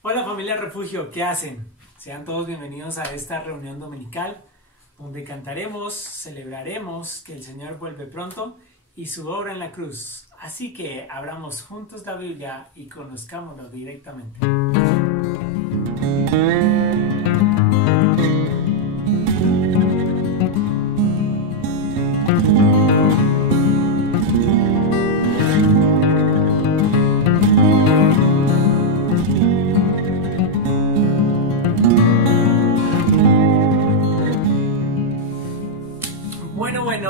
Hola familia Refugio, ¿qué hacen? Sean todos bienvenidos a esta reunión dominical donde cantaremos, celebraremos que el Señor vuelve pronto y su obra en la cruz. Así que abramos juntos la Biblia y conozcámoslo directamente.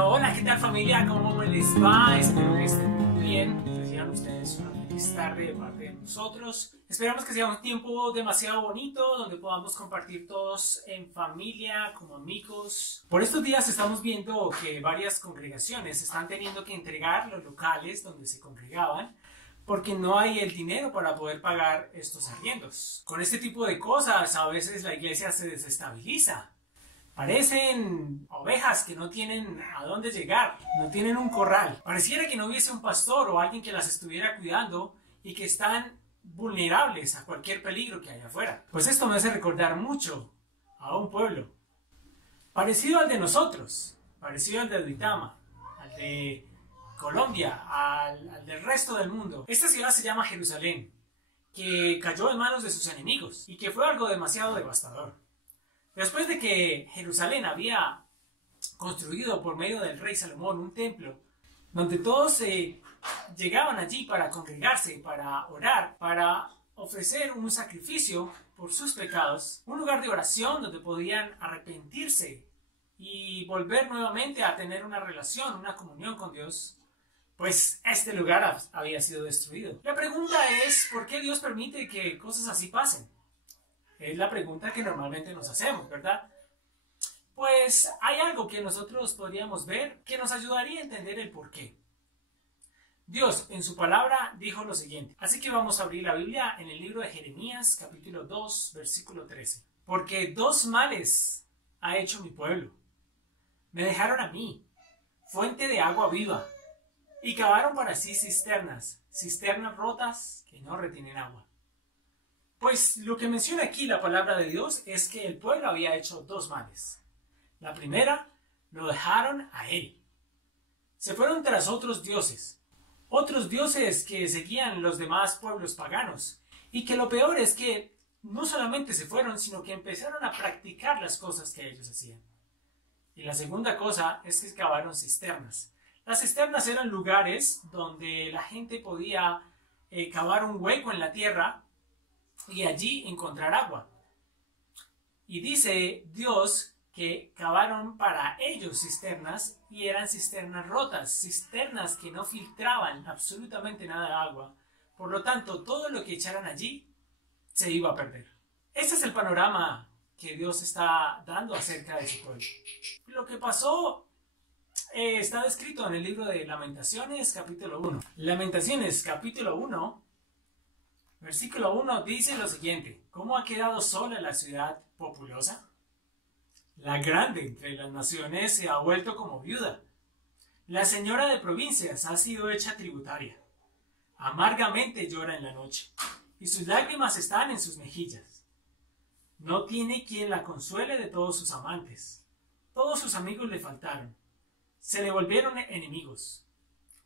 Hola, ¿qué tal familia? ¿Cómo les va? Espero que estén muy bien. Reciban ustedes una feliz tarde de parte de nosotros. Esperamos que sea un tiempo demasiado bonito donde podamos compartir todos en familia, como amigos. Por estos días estamos viendo que varias congregaciones están teniendo que entregar los locales donde se congregaban porque no hay el dinero para poder pagar estos arriendos. Con este tipo de cosas a veces la iglesia se desestabiliza. Parecen ovejas que no tienen a dónde llegar, no tienen un corral. Pareciera que no hubiese un pastor o alguien que las estuviera cuidando y que están vulnerables a cualquier peligro que haya afuera. Pues esto me hace recordar mucho a un pueblo parecido al de nosotros, parecido al de Duitama, al de Colombia, al del resto del mundo. Esta ciudad se llama Jerusalén, que cayó en manos de sus enemigos y que fue algo demasiado devastador. Después de que Jerusalén había construido por medio del rey Salomón un templo donde todos llegaban allí para congregarse, para orar, para ofrecer un sacrificio por sus pecados, un lugar de oración donde podían arrepentirse y volver nuevamente a tener una relación, una comunión con Dios, pues este lugar había sido destruido. La pregunta es, ¿por qué Dios permite que cosas así pasen? Es la pregunta que normalmente nos hacemos, ¿verdad? Pues hay algo que nosotros podríamos ver que nos ayudaría a entender el por qué. Dios en su palabra dijo lo siguiente. Así que vamos a abrir la Biblia en el libro de Jeremías, capítulo 2, versículo 13. Porque dos males ha hecho mi pueblo. Me dejaron a mí, fuente de agua viva, y cavaron para sí cisternas rotas que no retienen agua. Pues lo que menciona aquí la palabra de Dios es que el pueblo había hecho dos males. La primera, lo dejaron a él. Se fueron tras otros dioses que seguían los demás pueblos paganos. Y que lo peor es que no solamente se fueron, sino que empezaron a practicar las cosas que ellos hacían. Y la segunda cosa es que cavaron cisternas. Las cisternas eran lugares donde la gente podía cavar un hueco en la tierra y allí encontrar agua. Y dice Dios que cavaron para ellos cisternas y eran cisternas rotas, cisternas que no filtraban absolutamente nada de agua. Por lo tanto, todo lo que echaran allí se iba a perder. Ese es el panorama que Dios está dando acerca de su pueblo. Lo que pasó está descrito en el libro de Lamentaciones, capítulo 1. Lamentaciones, capítulo 1, versículo 1 dice lo siguiente. ¿Cómo ha quedado sola la ciudad populosa? La grande entre las naciones se ha vuelto como viuda. La señora de provincias ha sido hecha tributaria. Amargamente llora en la noche, y sus lágrimas están en sus mejillas. No tiene quien la consuele de todos sus amantes. Todos sus amigos le faltaron. Se le volvieron enemigos.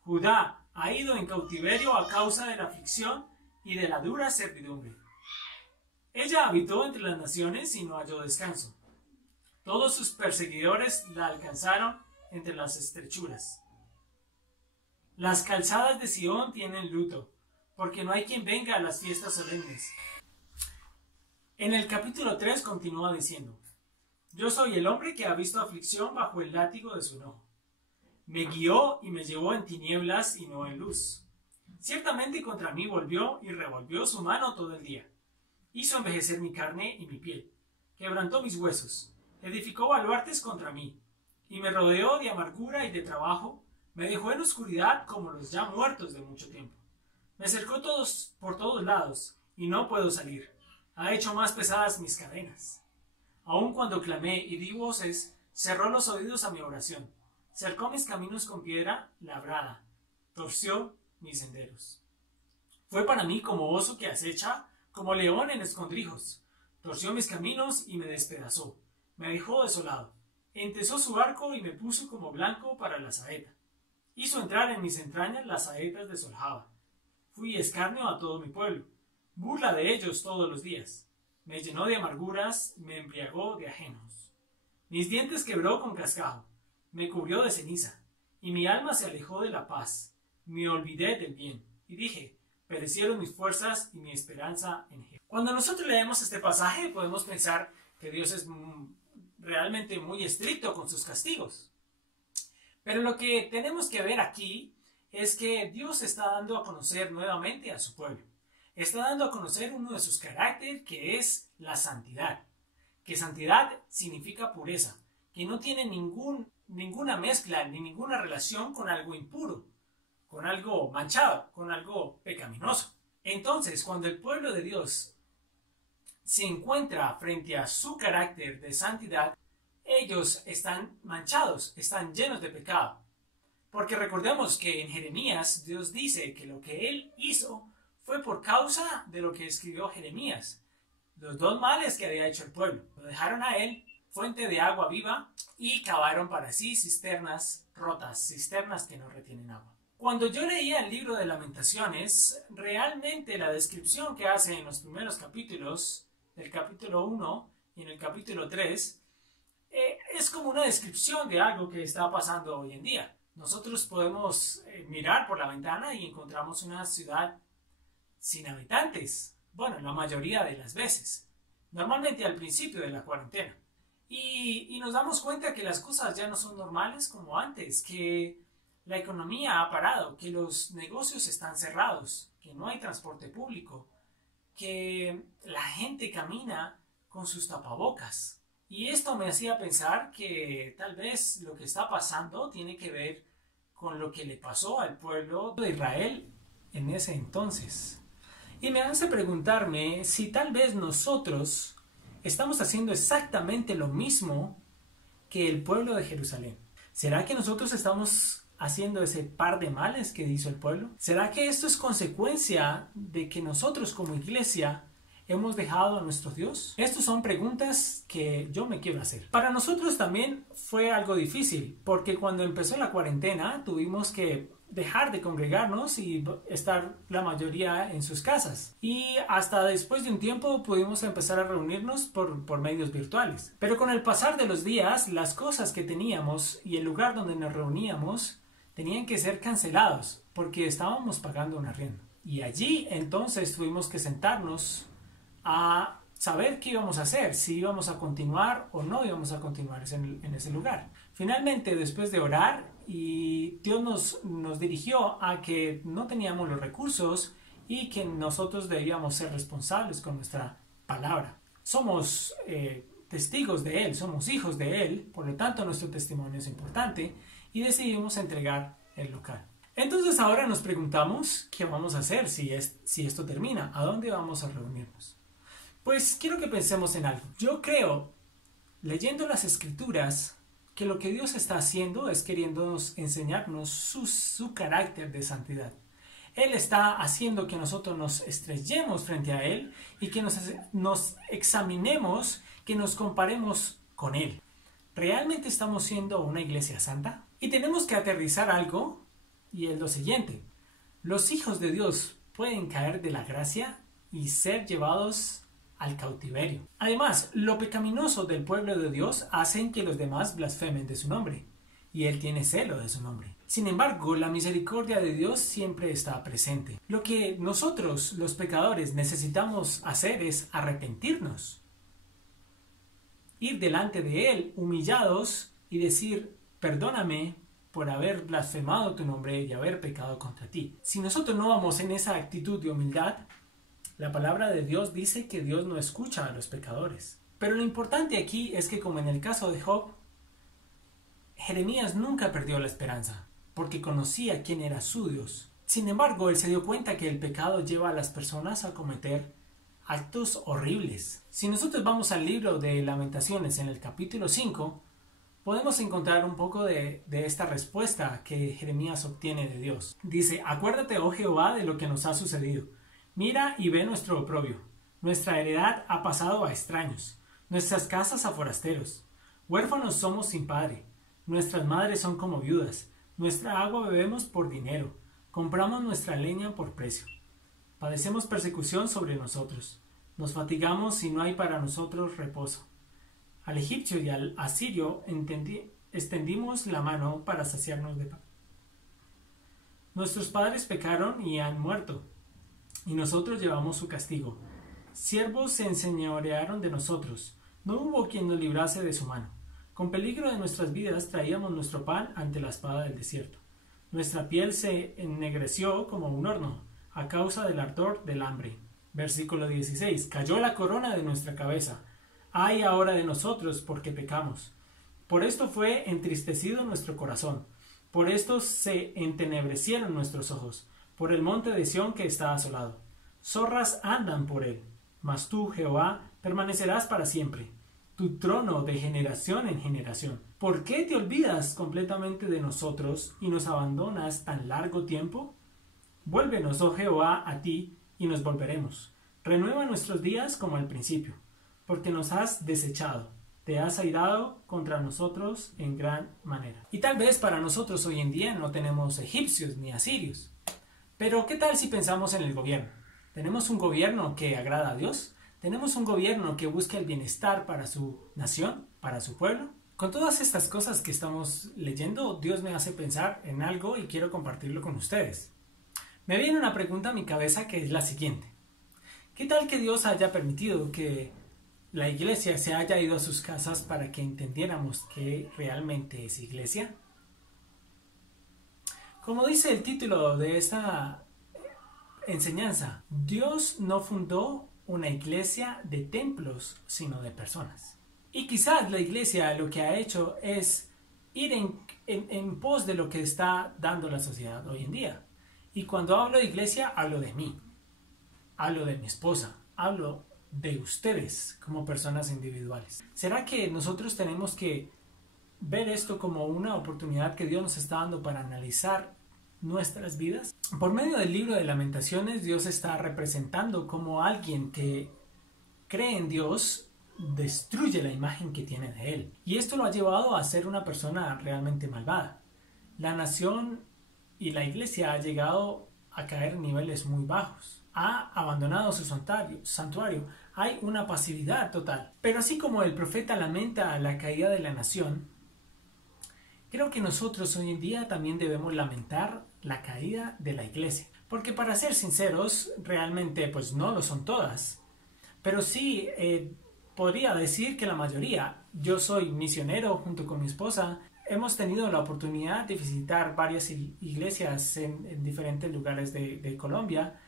Judá ha ido en cautiverio a causa de la aflicción y de la dura servidumbre. Ella habitó entre las naciones y no halló descanso. Todos sus perseguidores la alcanzaron entre las estrechuras. Las calzadas de Sión tienen luto, porque no hay quien venga a las fiestas solemnes. En el capítulo 3 continúa diciendo: Yo soy el hombre que ha visto aflicción bajo el látigo de su enojo. Me guió y me llevó en tinieblas y no en luz. Ciertamente contra mí volvió y revolvió su mano todo el día. Hizo envejecer mi carne y mi piel. Quebrantó mis huesos. Edificó baluartes contra mí. Y me rodeó de amargura y de trabajo. Me dejó en oscuridad como los ya muertos de mucho tiempo. Me cercó por todos lados y no puedo salir. Ha hecho más pesadas mis cadenas. Aun cuando clamé y di voces, cerró los oídos a mi oración. Cercó mis caminos con piedra labrada. Torció mis senderos. Fue para mí como oso que acecha como león en escondrijos. Torció mis caminos y me despedazó. Me dejó desolado. Entesó su arco y me puso como blanco para la saeta. Hizo entrar en mis entrañas las saetas de Solhaba. Fui escarnio a todo mi pueblo, burla de ellos todos los días. Me llenó de amarguras, me embriagó de ajenos. Mis dientes quebró con cascajo, me cubrió de ceniza, y mi alma se alejó de la paz. Me olvidé del bien, y dije, perecieron mis fuerzas y mi esperanza en Jehová. Cuando nosotros leemos este pasaje, podemos pensar que Dios es realmente muy estricto con sus castigos. Pero lo que tenemos que ver aquí es que Dios está dando a conocer nuevamente a su pueblo. Está dando a conocer uno de sus caracteres, que es la santidad. Que santidad significa pureza, que no tiene ninguna mezcla ni ninguna relación con algo impuro, con algo manchado, con algo pecaminoso. Entonces, cuando el pueblo de Dios se encuentra frente a su carácter de santidad, ellos están manchados, están llenos de pecado. Porque recordemos que en Jeremías Dios dice que lo que él hizo fue por causa de lo que escribió Jeremías. Los dos males que había hecho el pueblo. Lo dejaron a él, fuente de agua viva, y cavaron para sí cisternas rotas, cisternas que no retienen agua. Cuando yo leía el libro de Lamentaciones, realmente la descripción que hace en los primeros capítulos, del capítulo 1 y en el capítulo 3, es como una descripción de algo que está pasando hoy en día. Nosotros podemos mirar por la ventana y encontramos una ciudad sin habitantes. Bueno, la mayoría de las veces. Normalmente al principio de la cuarentena. Y nos damos cuenta que las cosas ya no son normales como antes, que la economía ha parado, que los negocios están cerrados, que no hay transporte público, que la gente camina con sus tapabocas. Y esto me hacía pensar que tal vez lo que está pasando tiene que ver con lo que le pasó al pueblo de Israel en ese entonces. Y me hace preguntarme si tal vez nosotros estamos haciendo exactamente lo mismo que el pueblo de Jerusalén. ¿Será que nosotros estamos haciendo ese par de males que hizo el pueblo? ¿Será que esto es consecuencia de que nosotros como iglesia hemos dejado a nuestro Dios? Estas son preguntas que yo me quiero hacer. Para nosotros también fue algo difícil, porque cuando empezó la cuarentena tuvimos que dejar de congregarnos y estar la mayoría en sus casas. Y hasta después de un tiempo pudimos empezar a reunirnos por medios virtuales. Pero con el pasar de los días, las cosas que teníamos y el lugar donde nos reuníamos tenían que ser cancelados porque estábamos pagando un arriendo. Y allí entonces tuvimos que sentarnos a saber qué íbamos a hacer, si íbamos a continuar o no íbamos a continuar en ese lugar. Finalmente, después de orar, y Dios nos dirigió a que no teníamos los recursos y que nosotros debíamos ser responsables con nuestra palabra. Somos testigos de Él, somos hijos de Él, por lo tanto nuestro testimonio es importante y decidimos entregar el local. Entonces ahora nos preguntamos qué vamos a hacer si esto termina, ¿a dónde vamos a reunirnos? Pues quiero que pensemos en algo. Yo creo, leyendo las Escrituras, que lo que Dios está haciendo es queriéndonos enseñarnos su carácter de santidad. Él está haciendo que nosotros nos estrellemos frente a Él y que nos examinemos, que nos comparemos con Él. ¿Realmente estamos siendo una iglesia santa? Y tenemos que aterrizar algo, y es lo siguiente. Los hijos de Dios pueden caer de la gracia y ser llevados al cautiverio. Además, lo pecaminoso del pueblo de Dios hacen que los demás blasfemen de su nombre, y Él tiene celo de su nombre. Sin embargo, la misericordia de Dios siempre está presente. Lo que nosotros, los pecadores, necesitamos hacer es arrepentirnos, ir delante de Él humillados y decir, perdóname por haber blasfemado tu nombre y haber pecado contra ti. Si nosotros no vamos en esa actitud de humildad, la palabra de Dios dice que Dios no escucha a los pecadores. Pero lo importante aquí es que, como en el caso de Job, Jeremías nunca perdió la esperanza, porque conocía quién era su Dios. Sin embargo, él se dio cuenta que el pecado lleva a las personas a cometer actos horribles. Si nosotros vamos al libro de Lamentaciones en el capítulo 5, podemos encontrar un poco de esta respuesta que Jeremías obtiene de Dios. Dice, acuérdate, oh Jehová, de lo que nos ha sucedido. Mira y ve nuestro oprobio. Nuestra heredad ha pasado a extraños, nuestras casas a forasteros. Huérfanos somos sin padre, nuestras madres son como viudas, nuestra agua bebemos por dinero, compramos nuestra leña por precio. Padecemos persecución sobre nosotros, nos fatigamos y no hay para nosotros reposo. Al egipcio y al asirio extendimos la mano para saciarnos de pan. Nuestros padres pecaron y han muerto, y nosotros llevamos su castigo. Siervos se enseñorearon de nosotros, no hubo quien nos librase de su mano. Con peligro de nuestras vidas traíamos nuestro pan ante la espada del desierto. Nuestra piel se ennegreció como un horno, a causa del ardor del hambre. Versículo 16. Cayó la corona de nuestra cabeza. Ay ahora de nosotros, porque pecamos. Por esto fue entristecido nuestro corazón. Por esto se entenebrecieron nuestros ojos. Por el monte de Sión que está asolado. Zorras andan por él. Mas tú, Jehová, permanecerás para siempre. Tu trono de generación en generación. ¿Por qué te olvidas completamente de nosotros y nos abandonas tan largo tiempo? Vuélvenos, oh Jehová, a ti, y nos volveremos. Renueva nuestros días como al principio, porque nos has desechado, te has airado contra nosotros en gran manera. Y tal vez para nosotros hoy en día no tenemos egipcios ni asirios. Pero ¿qué tal si pensamos en el gobierno? ¿Tenemos un gobierno que agrada a Dios? ¿Tenemos un gobierno que busca el bienestar para su nación, para su pueblo? Con todas estas cosas que estamos leyendo, Dios me hace pensar en algo y quiero compartirlo con ustedes. Me viene una pregunta a mi cabeza que es la siguiente. ¿Qué tal que Dios haya permitido que la iglesia se haya ido a sus casas para que entendiéramos qué realmente es iglesia? Como dice el título de esta enseñanza, Dios no fundó una iglesia de templos, sino de personas. Y quizás la iglesia lo que ha hecho es ir en pos de lo que está dando la sociedad hoy en día. Y cuando hablo de iglesia, hablo de mí, hablo de mi esposa, hablo de ustedes como personas individuales. ¿Será que nosotros tenemos que ver esto como una oportunidad que Dios nos está dando para analizar nuestras vidas? Por medio del libro de Lamentaciones, Dios está representando como alguien que cree en Dios, destruye la imagen que tiene de Él. Y esto lo ha llevado a ser una persona realmente malvada. La nación y la iglesia ha llegado a caer en niveles muy bajos. Ha abandonado su santuario. Hay una pasividad total. Pero así como el profeta lamenta la caída de la nación, creo que nosotros hoy en día también debemos lamentar la caída de la iglesia. Porque para ser sinceros, realmente pues no lo son todas. Pero sí podría decir que la mayoría. Yo soy misionero junto con mi esposa. Hemos tenido la oportunidad de visitar varias iglesias en diferentes lugares de Colombia,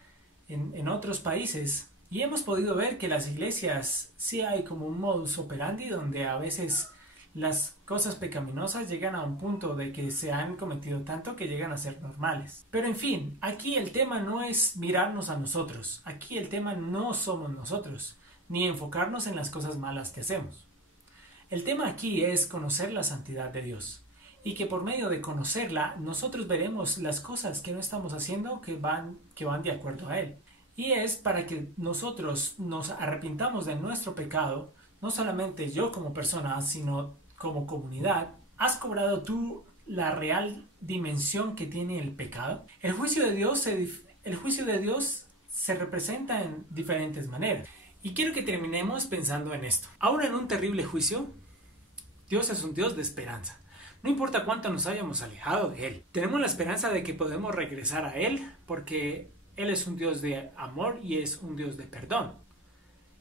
en otros países, y hemos podido ver que las iglesias sí hay como un modus operandi donde a veces las cosas pecaminosas llegan a un punto de que se han cometido tanto que llegan a ser normales. Pero en fin, aquí el tema no es mirarnos a nosotros, aquí el tema no somos nosotros, ni enfocarnos en las cosas malas que hacemos. El tema aquí es conocer la santidad de Dios y que por medio de conocerla nosotros veremos las cosas que no estamos haciendo que van de acuerdo a Él. Y es para que nosotros nos arrepintamos de nuestro pecado, no solamente yo como persona, sino como comunidad. ¿Has cobrado tú la real dimensión que tiene el pecado? El juicio de Dios se representa en diferentes maneras. Y quiero que terminemos pensando en esto. Aún en un terrible juicio, Dios es un Dios de esperanza. No importa cuánto nos hayamos alejado de Él. Tenemos la esperanza de que podemos regresar a Él porque Él es un Dios de amor y es un Dios de perdón.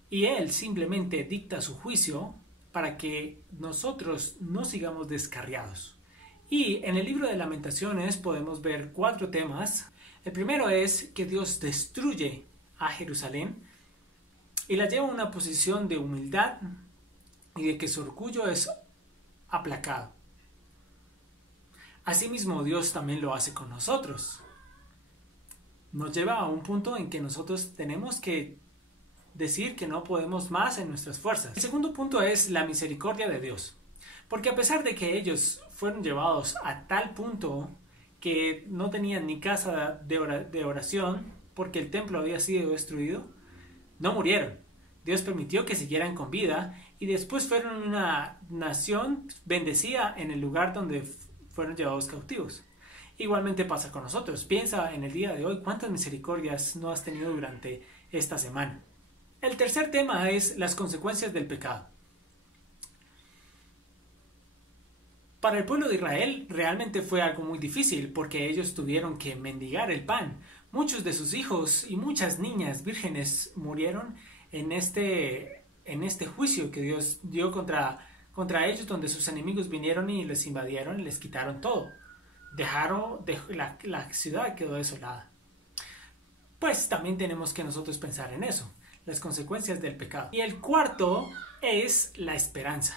Y Él simplemente dicta su juicio para que nosotros no sigamos descarriados. Y en el libro de Lamentaciones podemos ver 4 temas. El primero es que Dios destruye a Jerusalén y la lleva a una posición de humildad y de que su orgullo es aplacado. Asimismo, Dios también lo hace con nosotros. Nos lleva a un punto en que nosotros tenemos que decir que no podemos más en nuestras fuerzas. El segundo punto es la misericordia de Dios. Porque a pesar de que ellos fueron llevados a tal punto que no tenían ni casa de oración porque el templo había sido destruido, no murieron. Dios permitió que siguieran con vida y después fueron una nación bendecida en el lugar donde fueron llevados cautivos. Igualmente pasa con nosotros. Piensa en el día de hoy cuántas misericordias no has tenido durante esta semana. El tercer tema es las consecuencias del pecado. Para el pueblo de Israel realmente fue algo muy difícil porque ellos tuvieron que mendigar el pan. Muchos de sus hijos y muchas niñas vírgenes murieron en este juicio que Dios dio contra ellos, donde sus enemigos vinieron y les invadieron y les quitaron todo. La ciudad quedó desolada. Pues también tenemos que nosotros pensar en eso, las consecuencias del pecado. Y el cuarto es la esperanza.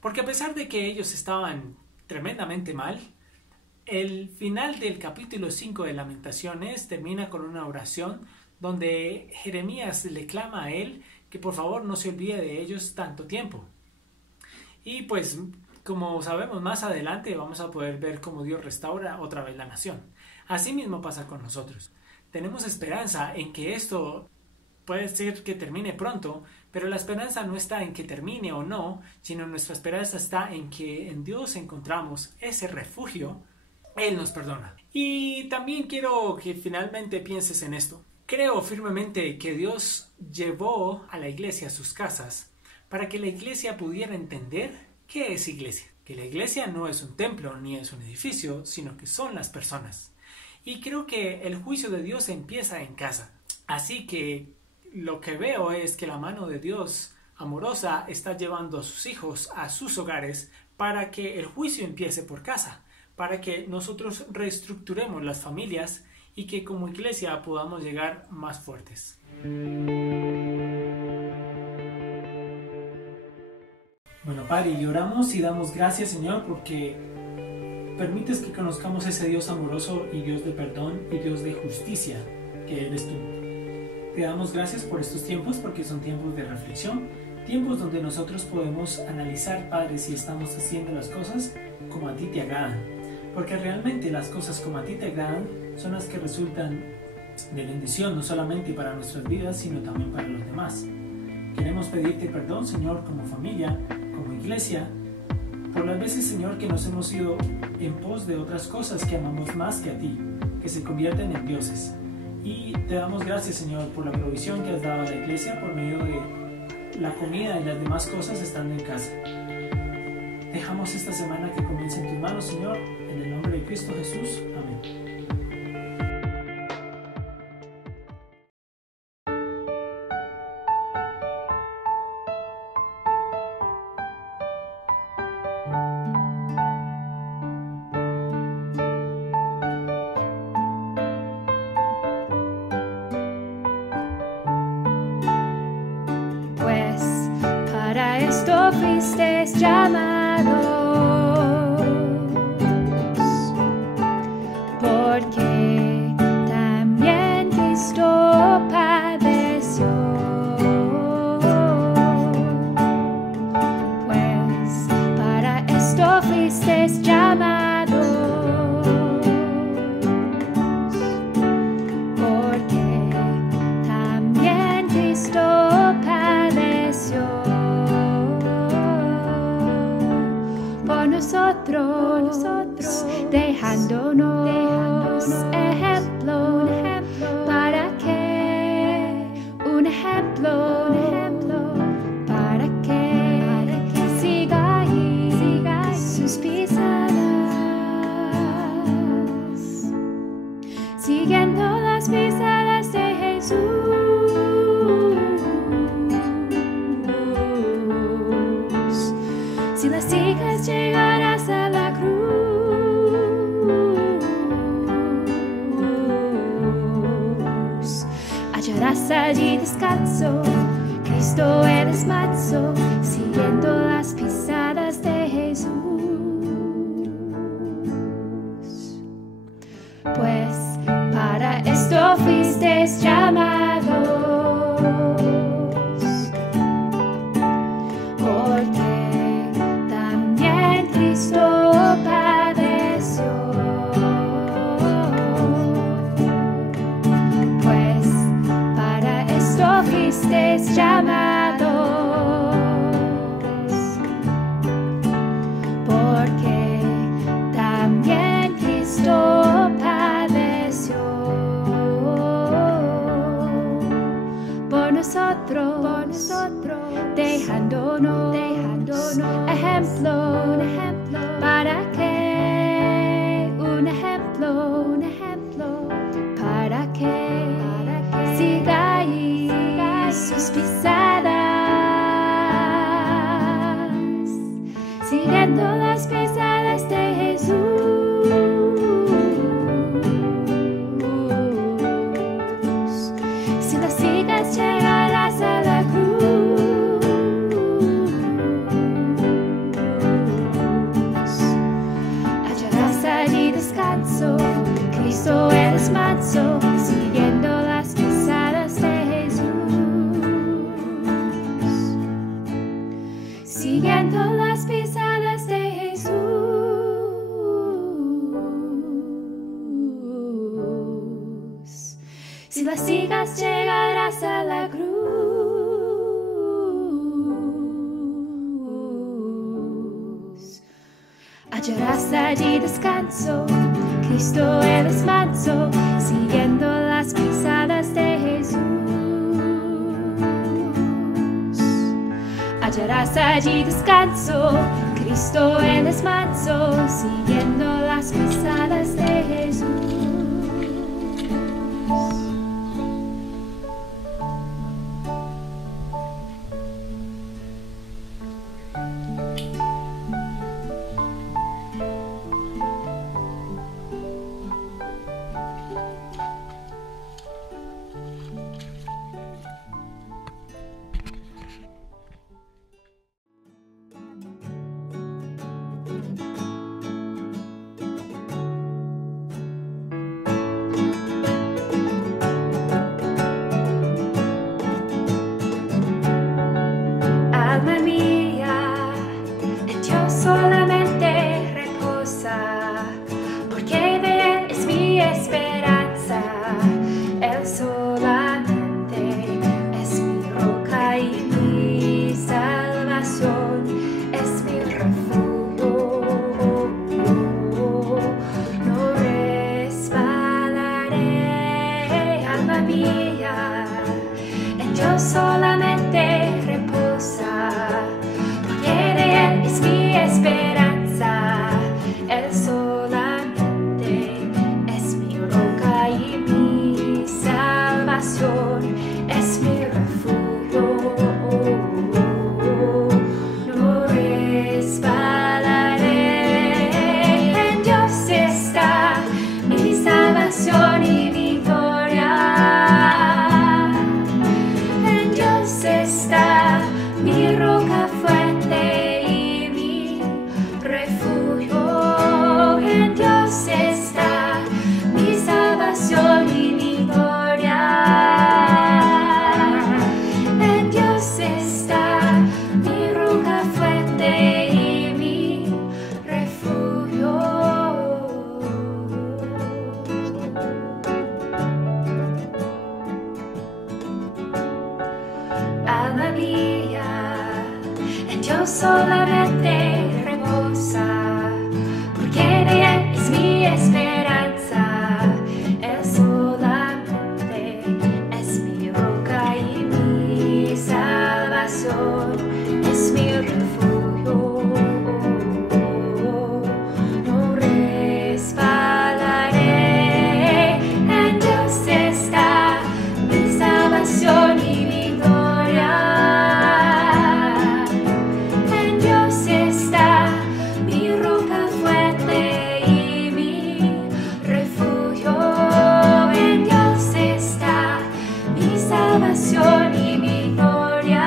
Porque a pesar de que ellos estaban tremendamente mal, el final del capítulo 5 de Lamentaciones termina con una oración donde Jeremías le clama a él que por favor no se olvide de ellos tanto tiempo. Y pues, como sabemos más adelante, vamos a poder ver cómo Dios restaura otra vez la nación. Así mismo pasa con nosotros. Tenemos esperanza en que esto puede ser que termine pronto, pero la esperanza no está en que termine o no, sino nuestra esperanza está en que en Dios encontramos ese refugio. Él nos perdona. Y también quiero que finalmente pienses en esto. Creo firmemente que Dios llevó a la iglesia a sus casas para que la iglesia pudiera entender qué es iglesia. Que la iglesia no es un templo ni es un edificio, sino que son las personas. Y creo que el juicio de Dios empieza en casa. Así que lo que veo es que la mano de Dios amorosa está llevando a sus hijos a sus hogares para que el juicio empiece por casa, para que nosotros reestructuremos las familias y que como iglesia podamos llegar más fuertes. Bueno, Padre, y oramos y damos gracias, Señor, porque permites que conozcamos ese Dios amoroso y Dios de perdón y Dios de justicia que eres tú. Te damos gracias por estos tiempos porque son tiempos de reflexión, tiempos donde nosotros podemos analizar, Padre, si estamos haciendo las cosas como a ti te agradan. Porque realmente las cosas como a ti te agradan son las que resultan de bendición, no solamente para nuestras vidas, sino también para los demás. Queremos pedirte perdón, Señor, como familia, como iglesia, por las veces, Señor, que nos hemos ido en pos de otras cosas que amamos más que a ti, que se convierten en dioses. Y te damos gracias, Señor, por la provisión que has dado a la iglesia por medio de la comida y las demás cosas estando en casa. Dejamos esta semana que comience en tus manos, Señor, en el nombre de Cristo Jesús. Amén. Pues para esto fuisteis llamados, porque también Cristo padeció. Pues para esto fuisteis llamados, porque también Cristo padeció por nosotros, dejándonos ejemplo, para que un ejemplo, para que sigáis sus pisadas, siguiendo las pisadas de Jesús. Si las sigas, llegarás a la cruz. Hallarás allí descanso. Cristo eres manso, siguiendo las pisadas de Jesús. Pues para esto fuisteis llamados, porque también Cristo padeció. Pues para esto fuisteis fuisteis llamados, porque también Cristo padeció por nosotros, dejándonos ejemplo, para que un ejemplo, para que sigáis sus pisadas, siguiendo las pisadas de Jesús. Si las sigas, llegarás a la cruz. Hallarás allí descanso. Cristo es manso, siguiendo las pisadas de Jesús. Siguiendo las pisadas de Jesús. Si las sigas, llegarás a la cruz. Hallarás allí descanso. Cristo Él es manso, siguiendo las pisadas de Jesús. Hallarás allí descanso. Cristo Él es manso, siguiendo las pisadas de Jesús. Alma mía, en Dios solamente reposa, porque de Él es mi esperanza. Él solamente es mi roca y mi salvación, es mi refugio. No resbalaré, alma mía, en Dios solamente reposa, porque de Él es mi esperanza. Él solamente es mi roca y mi salvación, es mi refugio. No resbalaré, en Dios está mi salvación y mi gloria. En Dios está mi roca fuerte y mi refugio. En Dios está mi salvación y mi gloria. En Dios está mi roca fuerte y mi refugio. Alma mía, en Dios solamente reposa, porque de Él es mi esperanza. Él solamente es mi roca y mi salvación, es mi refugio. No resbalaré, en Dios está mi salvación y mi gloria. En Dios está mi roca fuerte y mi refugio. En Dios está mi salvación y mi gloria.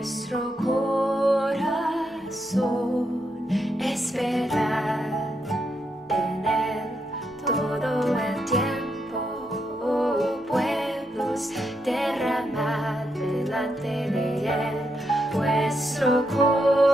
vuestro corazón, esperad en él todo el tiempo, oh pueblos, derramad delante de él vuestro corazón.